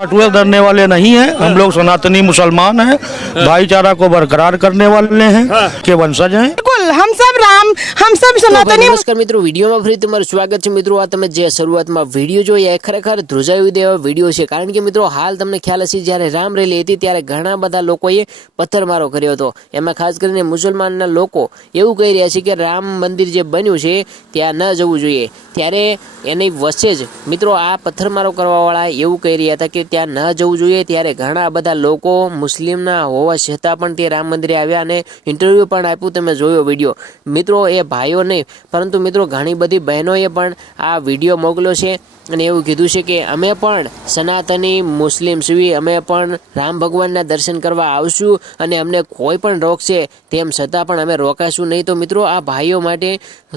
Tour डरने वाले नहीं हैं। हम लोग सनातनी मुसलमान हैं, भाईचारा को बरकरार करने वाले हैं, के वंशज हैं। बिल्कुल हम सब सनातनी। નમસ્કાર મિત્રો, વિડીયોમાં ફરી તમારું સ્વાગત છે। મિત્રો, આ તમે જે શરૂઆતમાં વિડીયો જોયો એ ખરેખર ધ્રુજાવી દેવા વિડીયો છે, કારણ કે મિત્રો હાલ તમને ખ્યાલ હશે જ્યારે રામ રેલી હતી ત્યારે ઘણા બધા લોકોએ પથ્થરમારો કર્યો હતો। એમાં ખાસ કરીને મુસલમાનના લોકો એવું કહી રહ્યા છે કે રામ મંદિર જે બન્યું છે ત્યાં ન જવું જોઈએ, ત્યારે એની વચ્ચે જ મિત્રો આ પથ્થરમારો કરવાવાળા એવું કહી રહ્યા હતા કે ત્યાં ન જવું જોઈએ। ત્યારે ઘણા બધા લોકો મુસ્લિમના હોવા છતાં પણ તે રામ મંદિરે આવ્યા અને ઇન્ટરવ્યૂ પણ આપ્યું। તમે જોયો વિડીયો મિત્રો, એ ભાઈઓ નહીં પરંતુ મિત્રો ઘણી બધી બહેનોએ પણ આ વિડીયો મોકલ્યો છે અને એવું કીધું છે કે અમે પણ સનાતની મુસ્લિમ છીએ, અમે પણ રામ ભગવાનના દર્શન કરવા આવશું અને અમને કોઈ પણ રોકશે તેમ છતાં પણ અમે રોકાશું નહીં। તો મિત્રો આ ભાઈઓ માટે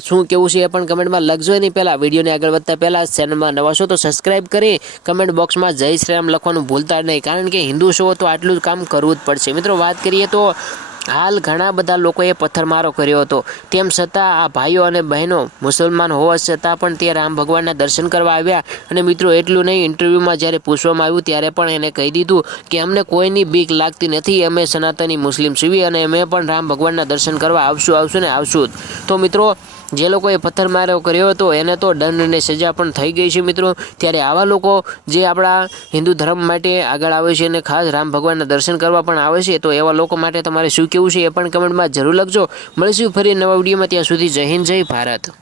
શું કેવું છે એ પણ કમેન્ટમાં લખજો। એની પહેલાં વિડીયોને આગળ વધતા પહેલાં ચેનલમાં નવા છો તો સબસ્ક્રાઈબ કરી કમેન્ટ બોક્સમાં જય શ્રી રામ લખવાનું ભૂલતા નહીં, કારણ કે હિન્દુ છો તો આટલું જ કામ કરવું જ પડશે। મિત્રો વાત કરીએ તો હાલ ઘણા બધા લોકોએ પથ્થરમારો કર્યો હતો, તેમ છતાં આ ભાઈઓ અને બહેનો મુસલમાન હોવા છતાં પણ તે રામ ભગવાનના દર્શન કરવા આવ્યા। અને મિત્રો એટલું નહીં, ઇન્ટરવ્યૂમાં જ્યારે પૂછવામાં આવ્યું ત્યારે પણ એને કહી દીધું કે અમને કોઈની બીક લાગતી નથી, અમે સનાતની મુસ્લિમ છીએ અને અમે પણ રામ ભગવાનના દર્શન કરવા આવશું ને આવશું જ। તો મિત્રો જે લોકોએ પથ્થરમારો કર્યો હતો એને તો દંડ અને સજા પણ થઈ ગઈ છે મિત્રો। ત્યારે આવા લોકો જે આપણા હિન્દુ ધર્મ માટે આગળ આવે છે અને ખાસ રામ ભગવાનના દર્શન કરવા પણ આવે છે, તો એવા લોકો માટે તમારે શું કહેવું છે એ પણ કમેન્ટમાં જરૂર લખજો। મળીશું ફરી નવા વિડીયોમાં, ત્યાં સુધી જય હિન્દ, જય ભારત।